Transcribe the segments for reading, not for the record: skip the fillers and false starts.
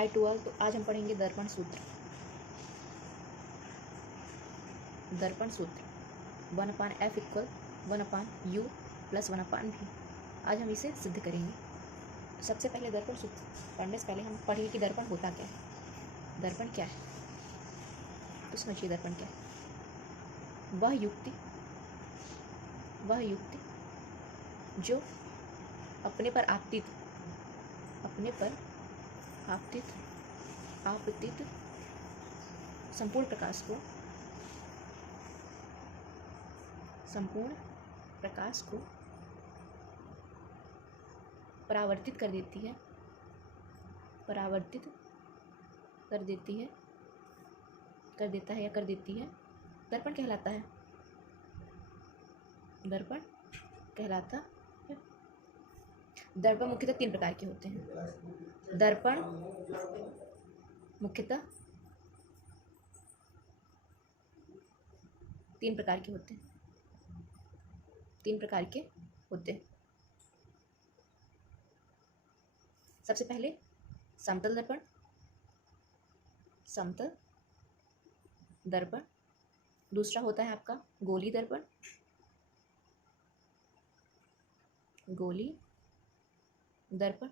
Hi to all. तो आज हम पढ़ेंगे दर्पण सूत्र। दर्पण सूत्र 1/f equal 1/u plus 1/v। आज हम इसे सिद्ध करेंगे। सबसे पहले दर्पण सूत्र पढ़ने से पहले हम पढ़ेंगे कि दर्पण होता क्या है। दर्पण क्या है तो समझिए दर्पण क्या है। वह युक्ति जो अपने पर आपतित संपूर्ण प्रकाश को परावर्तित कर देती है दर्पण कहलाता है। दर्पण मुख्यतः 3 प्रकार के होते हैं। दर्पण मुख्यतः 3 प्रकार के होते हैं। सबसे पहले समतल दर्पण, दूसरा होता है आपका गोली दर्पण,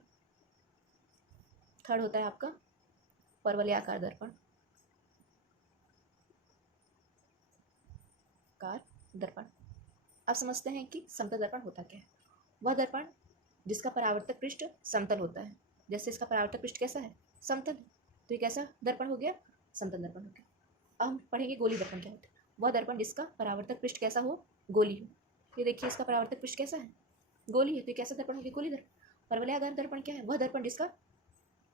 थर्ड होता है आपका परवलयाकार दर्पण। अब समझते हैं कि समतल दर्पण होता क्या है। वह दर्पण जिसका परावर्तक पृष्ठ समतल होता है। जैसे इसका परावर्तक पृष्ठ कैसा है, समतल, तो ये कैसा दर्पण हो गया, समतल दर्पण हो गया। अब हम पढ़ेंगे गोली दर्पण क्या होता है। वह दर्पण जिसका परावर्तक पृष्ठ कैसा हो, गोली हो। ये देखिए इसका परावर्तक पृष्ठ कैसा है, गोली है, तो ये कैसा दर्पण हो गया, गोली दर्पण। परवलयाकार दर्पण क्या है, वह दर्पण जिसका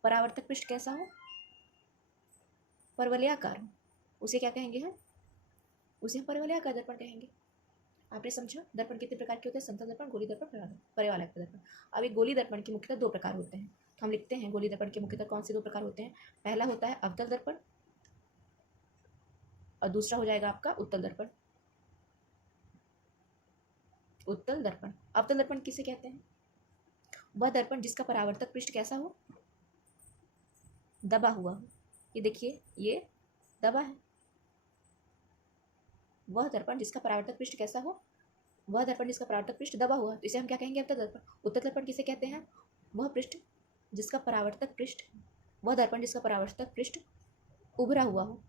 परावर्तक पृष्ठ कैसा हो, परवलयाकार हो, उसे क्या कहेंगे हम, उसे हम परवलयाकार दर्पण कहेंगे। आपने समझा दर्पण कितने प्रकार के होते हैं, समतल दर्पण, गोली दर्पण, परवलयाकार दर्पण। अब एक गोली दर्पण के मुख्यतः 2 प्रकार होते हैं। तो हम लिखते हैं गोली दर्पण के मुख्यतः कौन से 2 प्रकार होते हैं। पहला होता है अवतल दर्पण और दूसरा हो जाएगा आपका उत्तल दर्पण। अवतल दर्पण किसे कहते हैं, वह दर्पण जिसका परावर्तक पृष्ठ कैसा हो, दबा हुआ हो। ये देखिए ये दबा है। वह दर्पण जिसका परावर्तक पृष्ठ कैसा हो, वह दर्पण जिसका परावर्तक पृष्ठ दबा हुआ, तो इसे हम क्या कहेंगे, अवतल दर्पण। उत्तल दर्पण किसे कहते हैं, वह दर्पण जिसका परावर्तक पृष्ठ उभरा हुआ हो,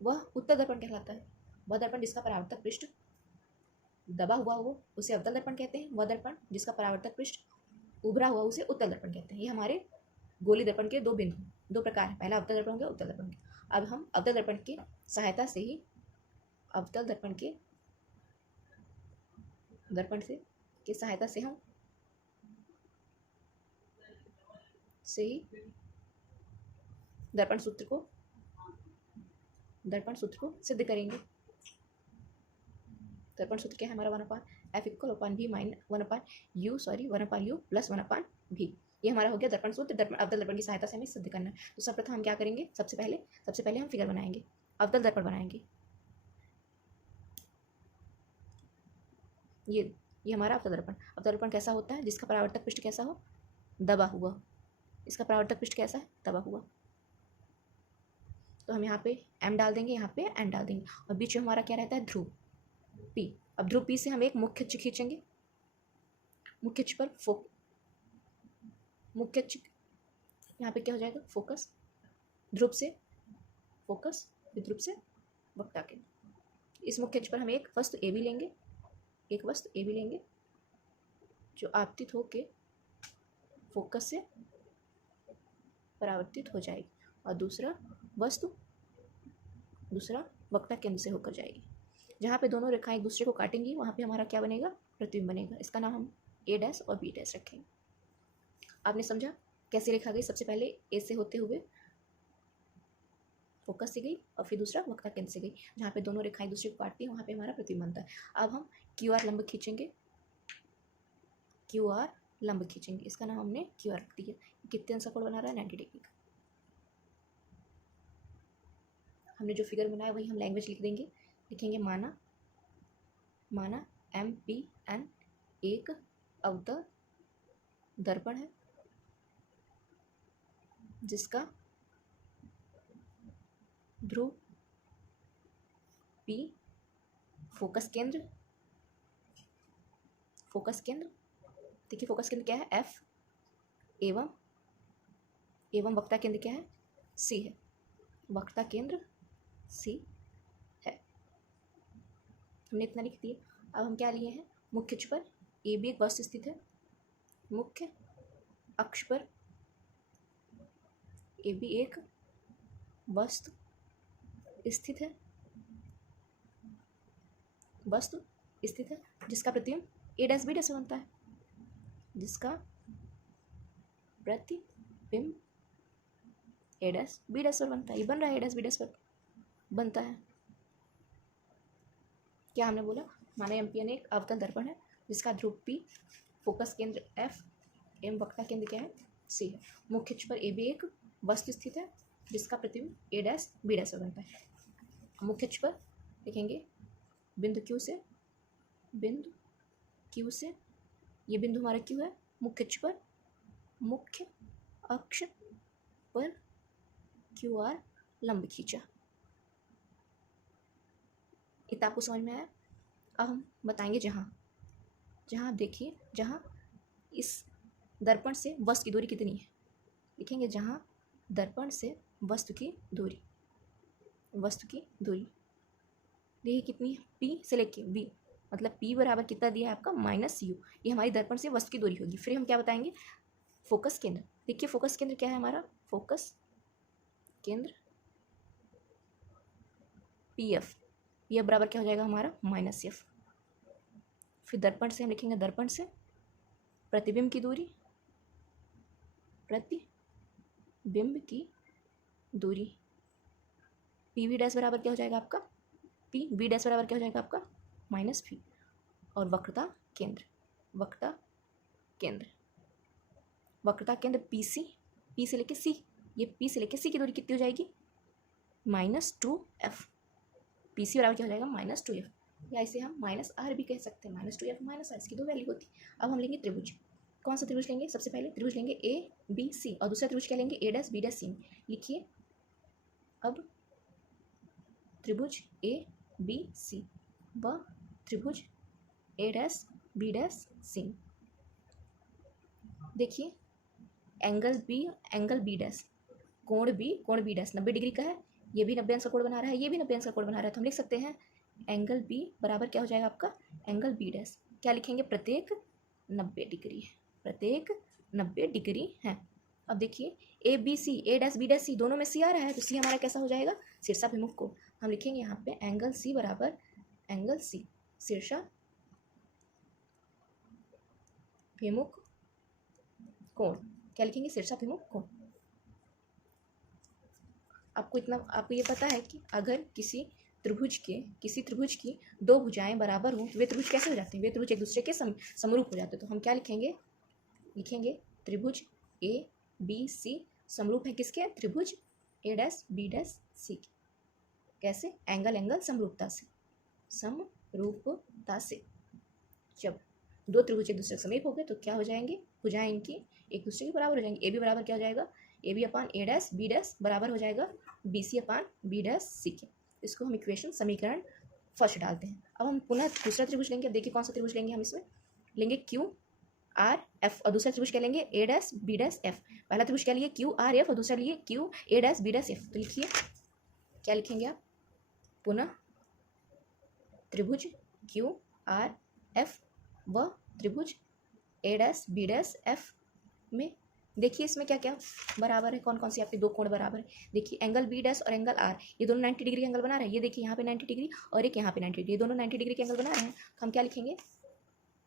वह उत्तल दर्पण कहलाता है। वह दर्पण जिसका परावर्तक पृष्ठ दबा हुआ हो उसे अवतल दर्पण कहते हैं। वह दर्पण जिसका परावर्तक पृष्ठ उभरा हुआ उसे उत्तल दर्पण कहते हैं। ये हमारे गोली दर्पण के 2 प्रकार हैं। पहला अवतल दर्पण हो गया, उत्तल दर्पण हो गया। अब हम अवतल दर्पण की सहायता से ही दर्पण सूत्र को सिद्ध करेंगे। दर्पण सूत्र क्या है हमारा, 1/f equal 1/u plus 1/v। ये हमारा हो गया दर्पण सूत्र। अवतल दर्पण की सहायता से हमें सिद्ध करना है। तो सर्वप्रथम हम क्या करेंगे, सबसे पहले हम फिगर बनाएंगे, अवतल दर्पण बनाएंगे। ये हमारा अवतल दर्पण कैसा होता है, जिसका परावर्तक पृष्ठ कैसा हो, दबा हुआ। इसका परावर्तक पृष्ठ कैसा है, दबा हुआ। तो हम यहाँ पे m डाल देंगे, यहाँ पे n डाल देंगे, और बीच में हमारा क्या रहता है, ध्रुव P। अब ध्रुव P से हम एक मुख्य अक्ष खींचेंगे। मुख्य अक्ष यहाँ पे क्या हो जाएगा, फोकस। ध्रुव से फोकस, ध्रुव से वक्ता केंद्र। इस मुख्य अक्ष पर हम एक वस्तु ए बी लेंगे, जो आपतित होके फोकस से परावर्तित हो जाएगी, और दूसरा वक्ता केंद्र से होकर जाएगी। जहाँ पे दोनों रेखाएं एक दूसरे को काटेंगी वहाँ पे हमारा क्या बनेगा, प्रतिबिंब बनेगा। इसका नाम हम A' और B' रखेंगे। आपने समझा कैसे लिखा गई, सबसे पहले ए से होते हुए फोकस से गई और फिर दूसरा वक्ता केंद्र से गई। जहाँ पे दोनों रेखाएं एक दूसरे को काटती हैं वहाँ पे हमारा प्रतिबिंब बनता है। अब हम QR लंब खींचेंगे। इसका नाम हमने QR रख दिया। कितने अंश का कोण बना रहा है, 90 डिग्री का। हमने जो फिगर बनाया वही हम लैंग्वेज लिख देंगे। लिखेंगे माना MPN एक अवतल दर्पण है जिसका ध्रुव P फोकस केंद्र देखिए फोकस केंद्र क्या है F एवं वक्रता केंद्र क्या है C है, वक्रता केंद्र C है। हमने इतना लिख दिया। अब हम क्या लिए हैं, मुख्य अक्ष पर AB एक वस्तु स्थित है, मुख्य अक्ष पर AB एक वस्तु स्थित है, जिसका प्रतिबिंब A डैश B डैश पर बनता है, जिसका प्रतिबिंब A डैश B डैश पर बनता है। ये बन रहा है A डैश B डैश पर बनता है। क्या हमने बोला, माना एम्पियन एक अवतल दर्पण है जिसका ध्रुव P फोकस केंद्र F एवं वक्रता केंद्र क्या है C है। मुख्य अक्ष पर AB एक वस्तु स्थित है जिसका प्रतिबिंब A डैश B डैश पर बनता है। मुख्य अक्ष पर लिखेंगे बिंदु Q से, ये बिंदु हमारा Q है, मुख्य अक्ष पर QR लंब खींचा। इतना आपको समझ में आया। अब हम बताएंगे जहाँ आप देखिए, जहाँ इस दर्पण से वस्तु की दूरी कितनी है, लिखेंगे जहाँ दर्पण से वस्तु की दूरी देखिए कितनी है, P से लेके V, मतलब P बराबर कितना दिया है आपका -U। ये हमारी दर्पण से वस्तु की दूरी होगी। फिर हम क्या बताएंगे, फोकस केंद्र। देखिए फोकस केंद्र क्या है हमारा, फोकस केंद्र PF, यह बराबर क्या हो जाएगा हमारा -F। फिर दर्पण से हम लिखेंगे, दर्पण से प्रतिबिंब की दूरी PV डैश बराबर क्या हो जाएगा आपका, PV डैश बराबर क्या हो जाएगा आपका -V। और वक्रता केंद्र PC, P से लेके C, ये P से लेके C की दूरी कितनी हो जाएगी -2F। PC बराबर क्या हो जाएगा -2F, या इसे हम -R भी कह सकते हैं, -2F -R, इसकी दो वैल्यू होती है। अब हम लेंगे त्रिभुज। कौन सा त्रिभुज लेंगे, सबसे पहले त्रिभुज लेंगे ABC और दूसरा त्रिभुज क्या लेंगे A dash B dash C। लिखिए अब त्रिभुज ABC व त्रिभुज A dash B dash C। देखिए एंगल B डैश, कोण B डैश 90 डिग्री का है, ये भी 90 अंश का कोण बना रहा है, ये भी 90 अंश का कोण बना रहा है। तो हम लिख सकते हैं एंगल B बराबर क्या हो जाएगा आपका, एंगल B डैश क्या लिखेंगे, प्रत्येक 90 डिग्री है। अब देखिए ABC A dash B dash C दोनों में C आ रहा है, तो C हमारा कैसा हो जाएगा, शीर्षाभिमुख कोण। हम लिखेंगे यहाँ पे एंगल C बराबर एंगल C शीर्षाभिमुख कोण, क्या लिखेंगे, शीर्षाभिमुख कोण। आपको ये पता है कि अगर किसी त्रिभुज की दो भुजाएं बराबर हों तो वे त्रिभुज कैसे हो जाते हैं, वे त्रिभुज एक दूसरे के समरूप हो जाते हैं। तो हम क्या लिखेंगे त्रिभुज ABC समरूप है किसके, त्रिभुज A dash B dash C के। कैसे, एंगल समरूपता से। जब दो त्रिभुज एक दूसरे के समीप हो गए तो क्या हो जाएंगे, भुजाएं इनकी एक दूसरे के बराबर हो जाएंगे। AB बराबर क्या हो जाएगा, AB upon A dash B dash बराबर हो जाएगा BC अपान B डैश C के। इसको हम समीकरण फर्स्ट डालते हैं। अब हम पुनः दूसरा त्रिभुज लेंगे। अब देखिए कौन सा त्रिभुज लेंगे, हम इसमें लेंगे QRF और दूसरा त्रिभुज क्या लेंगे, A dash B dash F। पहला त्रिभुज क्या लिए, QRF और दूसरा लिए QA dash B dash F। तो लिखिए क्या लिखेंगे आप, पुनः त्रिभुज QRF व त्रिभुज A dash B dash F में देखिए इसमें क्या क्या बराबर है, कौन सी आपके दो कोण बराबर है। देखिए एंगल B डैश और एंगल R, ये दोनों 90 डिग्री एंगल बना रहे हैं। ये देखिए यहाँ पे 90 डिग्री और एक यहाँ पे 90 डिग्री, ये दोनों 90 डिग्री के एंगल बना रहे हैं। तो हम क्या लिखेंगे,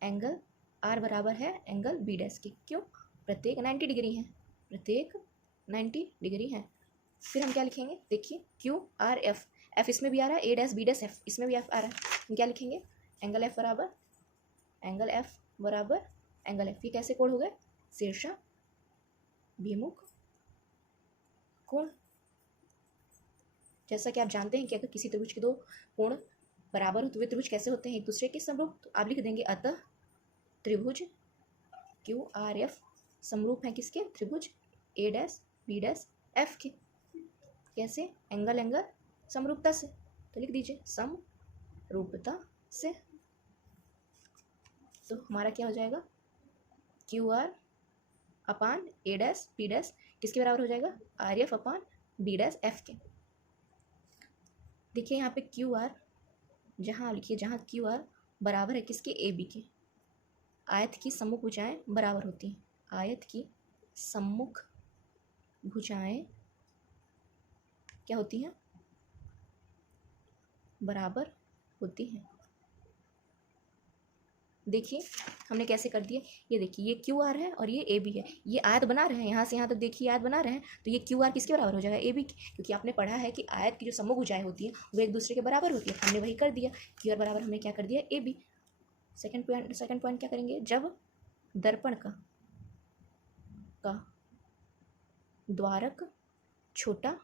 एंगल R बराबर है एंगल B डैश के, क्यों, प्रत्येक 90 डिग्री है। फिर हम क्या लिखेंगे, देखिए QRF, F इसमें भी आ रहा है, A dash B dash F इसमें भी F आ रहा है। हम क्या लिखेंगे, एंगल F बराबर एंगल F। ये कैसे कोण हो गए, शीर्षाभिमुख कोण। जैसा कि आप जानते हैं कि अगर किसी त्रिभुज के दो कोण बराबर हो तो वे त्रिभुज कैसे होते हैं, एक दूसरे के समरूप। तो आप लिख देंगे अतः त्रिभुज QRF समरूप है किसके, त्रिभुज A dash B dash F के। कैसे? एंगल एंगल समरूपता से, तो लिख दीजिए समरूपता से। तो हमारा क्या हो जाएगा? Q R upon A dash B dash किसके बराबर हो जाएगा? R F upon B dash F के। देखिए यहाँ पे क्यू आर, जहाँ लिखिए जहाँ क्यू आर बराबर है किसके? ए बी के। आयत की सम्मुख भुजाएं बराबर होती हैं, आयत की सम्मुख भुजाएं क्या होती हैं? बराबर होती हैं। देखिए हमने कैसे कर दिया, ये देखिए ये क्यू आर है और ये ए बी है, ये आयत बना रहे हैं, यहाँ से यहाँ तक देखिए आयत बना रहे हैं, तो ये क्यू आर किसके बराबर हो जाएगा? ए बी, क्योंकि आपने पढ़ा है कि आयत की जो सम्मुख भुजाएं होती हैं वो एक दूसरे के बराबर होती है, हमने वही कर दिया। क्यू आर बराबर हमने क्या कर दिया? A B. सेकेंड पॉइंट क्या करेंगे? जब दर्पण का द्वारक छोटा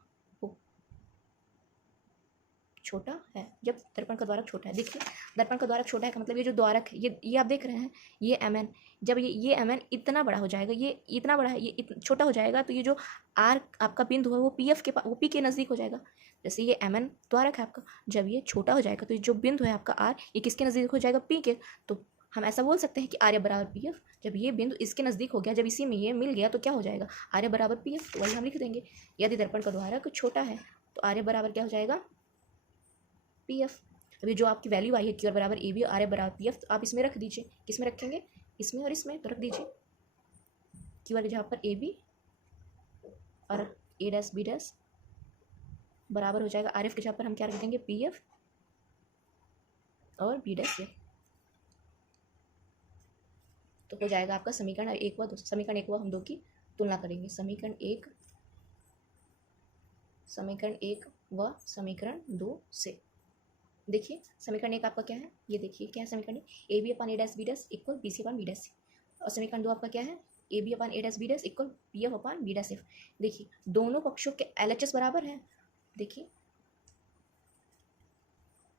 छोटा है, जब दर्पण का द्वारक छोटा है। देखिए दर्पण का द्वारक छोटा है का मतलब ये जो द्वारक है, ये आप देख रहे हैं, ये एम एन, जब ये एम एन इतना बड़ा हो जाएगा, ये इतना बड़ा है, ये छोटा हो जाएगा, तो ये जो आर आपका बिंदु है वो पी एफ के वो पी के नज़दीक हो जाएगा। जैसे ये एम एन द्वारक है आपका, जब ये छोटा हो जाएगा तो ये जो बिंदु है आपका आर, ये किसके नज़दीक हो जाएगा? पी के। तो हम ऐसा बोल सकते हैं कि आर्य बराबर पी एफ, जब ये बिंदु इसके नज़दीक हो गया, जब इसी में ये मिल गया तो क्या हो जाएगा? आर्य बराबर पी एफ। तो वही हम लिख देंगे, यदि दर्पण का द्वारक छोटा है तो आर्य बराबर क्या हो जाएगा? P F. अभी जो आपकी वैल्यू आई है क्यू आर बराबर ए बी और आर बराबर पी एफ, तो आप इसमें रख दीजिए। किसमें रखेंगे? इसमें और इसमें, तो रख दीजिए क्यू आर जहाँ पर ए बी और ए डैश बी डैश बराबर हो जाएगा आर एफ के जहाँ पर हम क्या रख देंगे? पी एफ और बी डैश एफ। तो हो जाएगा आपका समीकरण एक व दो। समीकरण एक व हम दो की तुलना करेंगे। समीकरण एक व समीकरण दो से। देखिए समीकरण एक आपका क्या है? ये देखिए क्या है समीकरण? A B upon A dash B dash equal B C upon B dash C. और समीकरण दो आपका क्या है? A B upon A dash B dash equal P F upon B dash F. देखिए दोनों पक्षों के एल एच एस बराबर है। देखिए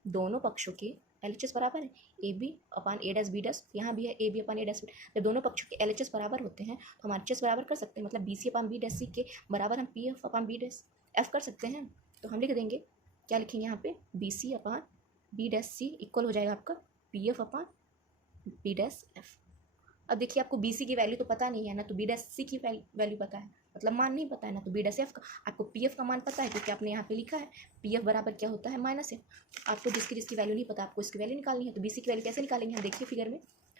दोनों पक्षों के एल एच एस बराबर है, A B upon A dash B dash, यहाँ भी है A B upon A dash B. जब दोनों पक्षों के एल एच एस बराबर होते हैं तो हम आर एच एस बराबर कर सकते हैं, मतलब B C upon B dash C के बराबर हम P F upon B dash F कर सकते हैं। तो हम लिख देंगे, क्या लिखेंगे यहाँ पे? B C upon B dash सी इक्वल हो जाएगा आपका P F upon B dash F. अब देखिए आपको बी सी की वैल्यू तो पता नहीं है ना, तो बी डैश सी की वैल्यू पता है, मतलब मान नहीं पता है ना, तो बी डैश एफ का आपको पी एफ का मान पता है, क्योंकि आपने यहाँ पे लिखा है पी एफ बराबर क्या होता है? Minus F. आपको जिसकी वैल्यू नहीं पता आपको इसकी वैल्यू निकालनी है, तो बी सी की वैल्यू कैसे निकालेंगे? यहाँ देखिए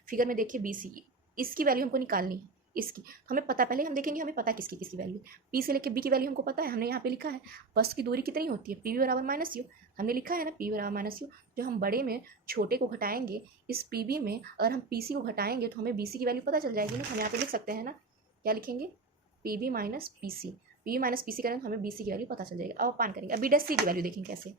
फिगर में देखिए बी सी, इसकी वैल्यू हमको निकालनी है, इसकी हमें पता, पहले हम देखेंगे हमें पता किसकी वैल्यू। पी से लेकर बी की वैल्यू हमको पता है, हमने यहाँ पे लिखा है। बस की दूरी कितनी होती है? पी वी बराबर माइनस यू, हमने लिखा है ना पी वी बराबर माइनस यू। जो हम बड़े में छोटे को घटाएंगे, इस पी बी में अगर हम पी सी को घटाएंगे तो हमें बी सी की वैल्यू पता चल जाएगी ना। हम यहाँ पे लिख सकते हैं ना, क्या लिखेंगे? P B minus P C, P B minus P C करेंगे तो हमें बी सी की वैल्यू पता चल जाएगी। अब अपान करेंगे। अब बी डैश सी की वैल्यू देखेंगे कैसे?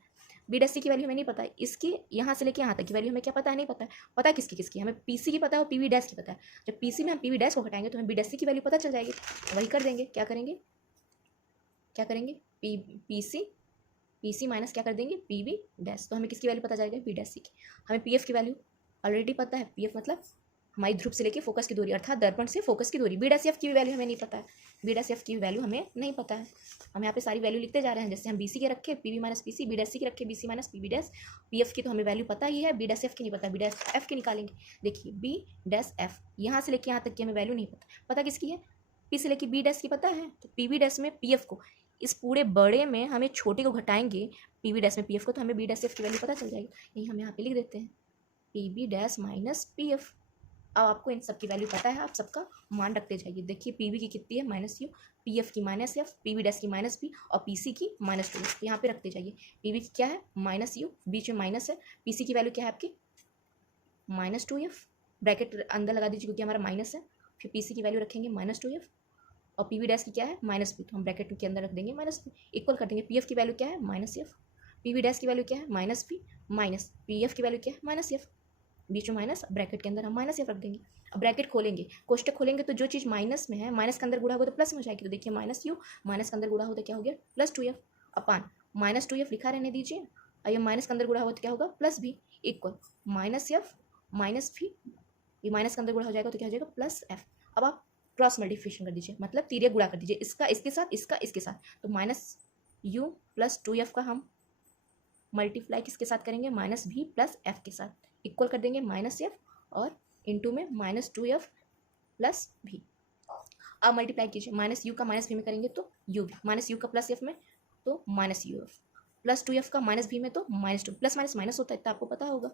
बी डैश सी की वैल्यू हमें नहीं पता है, इसकी यहाँ से लेके यहाँ तक की वैल्यू हमें क्या पता है? नहीं पता है। पता है किसकी? हमें पी सी की पता है और पी वी डैश की पता है। जब पी सी में हम पी वी डैश को घटाएंगे तो हमें बी डैश सी की वैल्यू पता चल जाएगी, वही कर देंगे। क्या करेंगे? पी सी माइनस क्या कर देंगे? P V dash. तो हमें किसकी वैल्यू पता चलेगी? बी डैश सी की। हमें पी एफ की वैल्यू ऑलरेडी पता है, पी एफ मतलब हमारी ध्रुव से लेके फोकस की दूरी, अर्थात दर्पण से फोकस की दूरी। बी डैश एफ की भी वैल्यू हमें नहीं पता है, बी डैश एफ की वैल्यू हमें नहीं पता है। हम यहाँ पे सारी वैल्यू लिखते जा रहे हैं, जैसे हम बी सी के रखे P V minus P C, B dash C के रखे B C minus P V dash. P F की तो हमें वैल्यू पता ही है, बी डैश एफ की नहीं पता, बी डैश एफ की निकालेंगे। देखिए बी डैश एफ, यहाँ से लेके यहाँ तक की हमें वैल्यू नहीं पता। पता किसकी है? पी से लेके बी डैश की पता है, तो पी वी डैश में पी एफ को, इस पूरे बड़े में हमें छोटे को घटाएंगे पी वी डैश में पी एफ को, तो हमें बी डैश एफ की वैल्यू पता चल जाएगी। यही हम यहाँ पे लिख देते हैं, P B dash minus P F. अब आपको इन सब की वैल्यू पता है, आप सबका मान रखते जाइए। देखिए पी वी की कितनी है? माइनस यू, पी एफ की minus F, P V dash की माइनस पी और पी सी की माइनस टू। यहाँ पे रखते जाइए। पी वी की क्या है? माइनस यू, बीच में माइनस है। पी सी की वैल्यू क्या है आपकी? माइनस टू एफ, ब्रैकेट अंदर लगा दीजिए क्योंकि हमारा माइनस है। फिर पी सी की वैल्यू रखेंगे माइनस टू एफ और पी वी डैश की क्या है? माइनस पी, तो हम ब्रैकेट के अंदर रख देंगे माइनस पी, इक्वल कर देंगे। पी एफ की वैल्यू क्या है? Minus F, P V dash की वैल्यू क्या है? Minus P, minus P F की वैल्यू क्या है? माइनस एफ, बीच में माइनस, ब्रैकेट के अंदर हम माइनस एफ रख देंगे। अब ब्रैकेट खोलेंगे, कोष्टक खोलेंगे, तो जो चीज़ माइनस में है माइनस के अंदर गुणा होगा तो प्लस में हो जाएगी। तो देखिए माइनस यू, माइनस के अंदर गुणा होगा तो क्या हो गया? Plus two F upon minus two F लिखा रहने दीजिए। और ये माइनस के अंदर गुणा होगा तो क्या होगा? प्लस भी, इक्वल माइनस एफ माइनस भी, ये माइनस के अंदर गुणा हो जाएगा तो क्या हो जाएगा? Plus F. अब आप क्रॉस मल्टीप्लिकेशन कर दीजिए, मतलब तिर्यक गुणा कर दीजिए, इसका इसके साथ, इसका इसके साथ। तो माइनस यू प्लस 2f का हम मल्टीप्लाई किसके साथ करेंगे, माइनस भी प्लस एफ के साथ, इक्वल कर देंगे माइनस एफ और इंटू में माइनस 2f प्लस भी। अब मल्टीप्लाई कीजिए, माइनस यू का माइनस भी में करेंगे तो यू भी, माइनस यू का प्लस एफ में तो minus U F, plus 2f का माइनस भी में तो माइनस 2, प्लस माइनस माइनस होता है, इतना आपको पता होगा।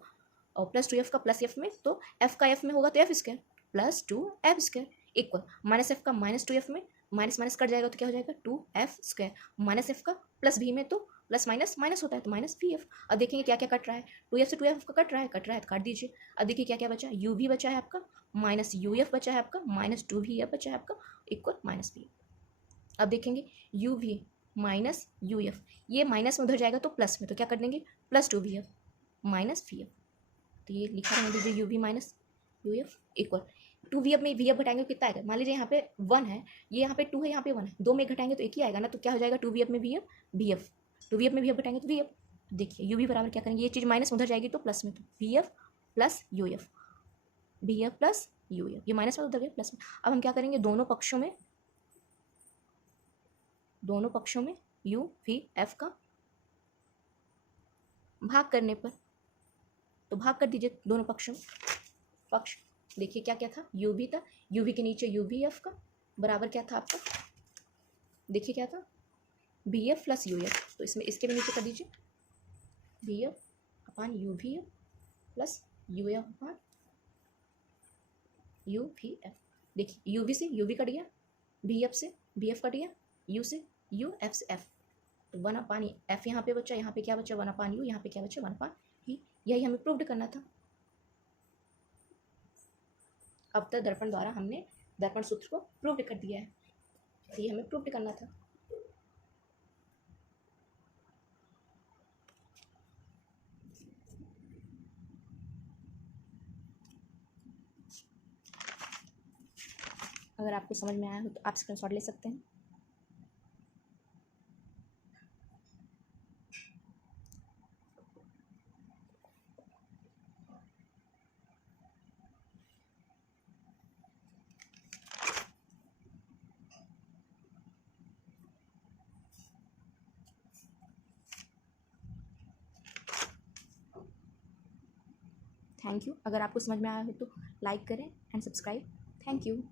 और प्लस 2f का प्लस एफ में तो f का f में होगा तो F square plus 2f square equal minus F का माइनस 2f में माइनस माइनस कट जाएगा तो क्या हो जाएगा 2f स्क्वायर, माइनस एफ का प्लस भी में तो प्लस माइनस माइनस होता है तो माइनस वी एफ। अब देखेंगे क्या क्या कट रहा है, 2f से 2f का कट रहा है तो काट दीजिए। अब देखिए क्या क्या बचा, u भी बचा है आपका, माइनस यू एफ बचा है आपका, माइनस 2v बचा है आपका, इक्वल माइनस वी। अब देखेंगे u भी माइनस यू एफ, ये माइनस में उधर जाएगा तो प्लस में, तो क्या कर देंगे plus 2v minus V F. तो ये लिखा रहने दीजिए U V minus U F equal 2v में v घटाएंगे कितना आएगा, मान लीजिए यहाँ पे 1 है, ये यहाँ पे 2 है, यहाँ पे 1 है, 2 में घटाएंगे तो एक ही आएगा ना, तो क्या हो जाएगा 2v में v एफ 2v में v घटाएंगे तो v एफ। देखिए u v बराबर क्या करेंगे, ये चीज़ माइनस उधर जाएगी तो प्लस में, तो v F plus U F, v F plus U F, ये माइनस में उधर गया प्लस में। अब हम क्या करेंगे, दोनों पक्षों में u v f का भाग करने पर, तो भाग कर दीजिए दोनों पक्षों में, पक्ष देखिए क्या क्या था, यू भी था, यू भी के नीचे यू भी एफ का बराबर क्या था आपका, देखिए क्या था B F plus U F, तो इसमें इसके भी नीचे कर दीजिए बी एफ अपान यू भी F plus U F upon U भी एफ। देखिए यू भी से यू भी कट गया, बी एफ से बी एफ कट गया, यू से यू, एफ से एफ, तो 1 अपान एफ यहाँ पे बचा, यहाँ पे क्या बचा 1 अपान यू, यहाँ पे क्या बचा 1 अपान ही, यही हमें प्रूव्ड करना था। अब तक दर्पण द्वारा हमने दर्पण सूत्र को प्रूव्ड कर दिया है, तो ये हमें प्रूव्ड करना था। अगर आपको समझ में आया हो तो आप स्क्रीनशॉट ले सकते हैं। Thank you. अगर आपको समझ में आया हो तो लाइक करें एंड सब्सक्राइब। Thank you.